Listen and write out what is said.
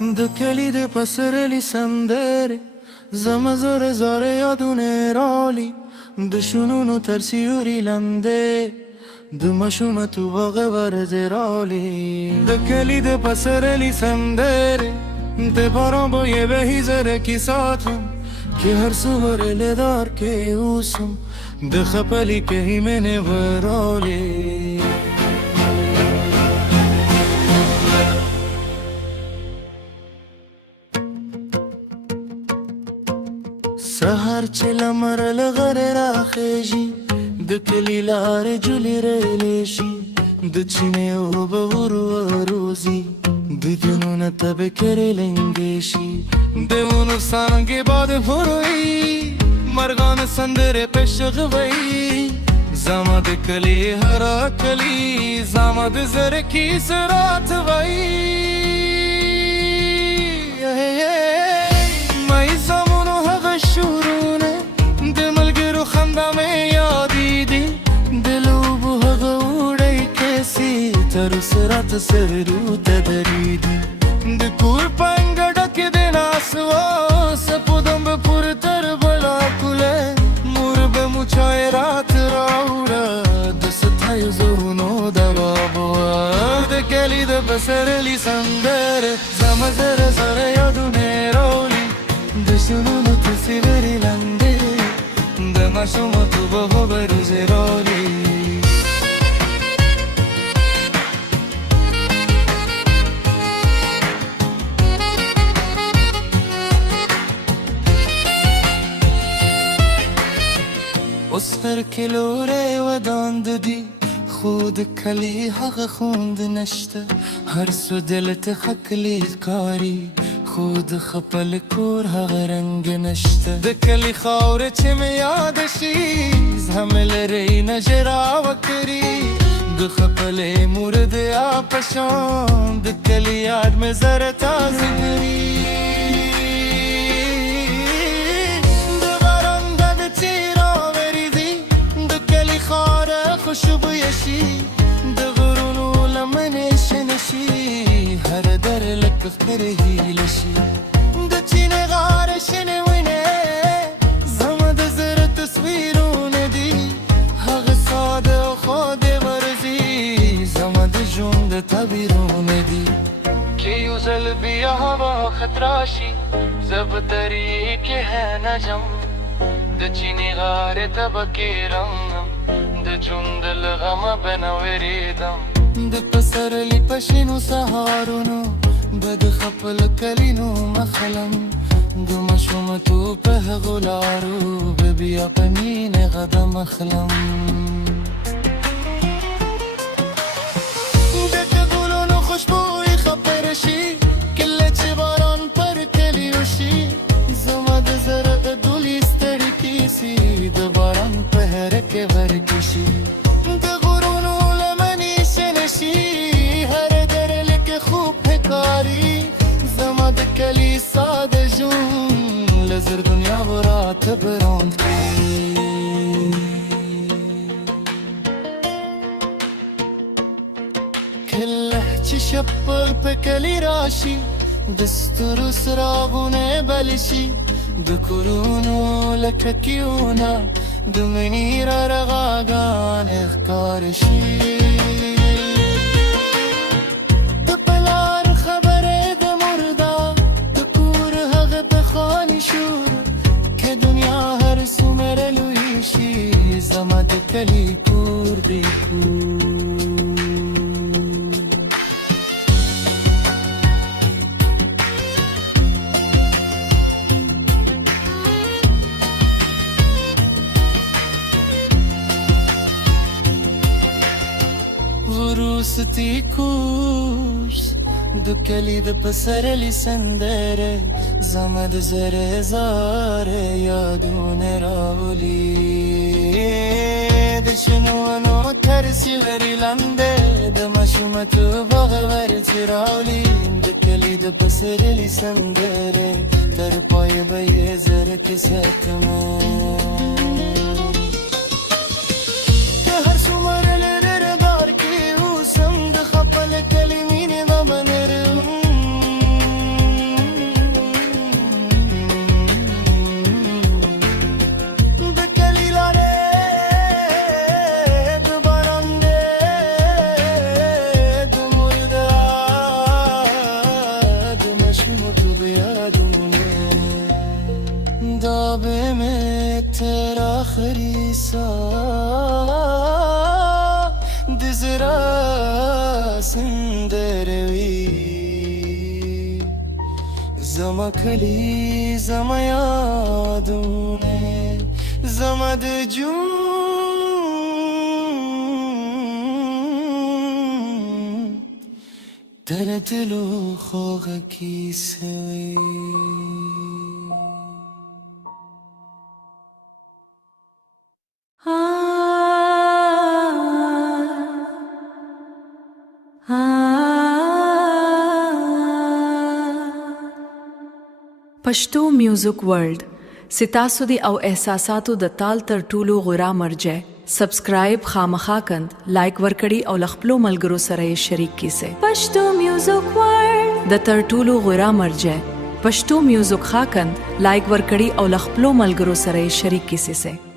د کلی د پسرلی سندرې زما زره زاره یادونه راولي د شنونو تر سیوري لاندې د ماشومتوب ورځې راولي د کلی د پسرلی سندرې د باران بوی بهي زره کې ساتم که هر سهار لدار کې اوسم د خپلې کې مینې ورالي سهار چې لمر له غره راخیژي د کلي لارې جولې ریلې شي د چینې اوبه وروځي د جنونه تبې کرې لنګې شي د ونو څانګې باد ښوروي مرغان سندرې پېش غوي زما د کلي هره کلي زما د زړه کیسه راته وایي مای زمونو هغه شورونه د ملګرو خندا مې یادې دي د لوبو هغه وړی کیسې تر اوسه راته سرو ته درېږي د کور په انګړه کې د ناست وه سپودم به پر تر بلا کوله مور به مو چای راته راوړه د ستایو زړونو دوا بوه د کلي د پسرلي سندرې زما زره زره یادونه راولي د شنونو تر سیوري لاندې د ماشومتوب ورځې راولي اوس هر کلوری ودان دي خو د کلي هغه خوند نشته هر څه دلته ښکلی ښکاري خو د خپل کور هغه رنګ نشته د کلي خاوره چې مې یاد شي زحمه لري نه ژړا وکړي د خپلې مور د په شان د کلي یاد مې زره تازه کړي خوشبویه شي د غرونو لمنې شنه شي هر در لکه خپره هیله شي د چینې غاړه شنې ونې زما د زړه تصویرونه دي هغه ساده او خوږې ورځي زما د ژوند تعبیرونه دي که یو ځل بیا هوا خط راشي زه به درې کې نجم د چینې غاړې ته به کېرم د ژوند له غمه به نه وېرېدم د پسرلي په شنو سهارونو به د خپل کلي نوم اخلم د ماشومتوب په هغو لارو به بیا په مینې قدم اخلم د ګلونو خوشبویي خپره شي کله چې باران پر کلي وشي زما د زړه ډولې ستړې کیسې د باران په هره کې ورکې شي د غرونو لمنې شنه شي هر در لکه خوب ښکاري زما د کلي ساده ژوند له زر دنیا به راته براند کړي کله چې شپه په کلي راشي د ستورو څراغونه بل شي د کورونو لکه کیونه د مني را رغاګانې ښکار شي د پلار خبرې د مرده د کور هغه پخواني شور که دنیا هر څومره لوی شي زما د کلي کور دی کور وروستي کورس د کلي د پسرلي سندرې زما د زره زاره یادونه راولي د شنو ونو تر سیوري لاندې د ماشومتوب هغه ورځې راولي د کلي د پسرلي سندرې تر پایه به یې زره کې ساتمه दाबे में तेरा आखरी सा दिजरा सिंदरवी Zamakali zamayadune zamad jun taratlu khoga ki sawi پښتو میوزیک ورلد ستاسو دی او احساساتو د تال تر ټولو غوره مرجع سبسکرایب خامخا کند لایک ورکړی او لخپلو ملګرو سره یې شریک کیسه پښتو میوزیک ورلد د تر ټولو غوره مرجع پښتو میوزیک خاکند لایک ورکړی او لخپلو ملګرو سره یې شریک کیسه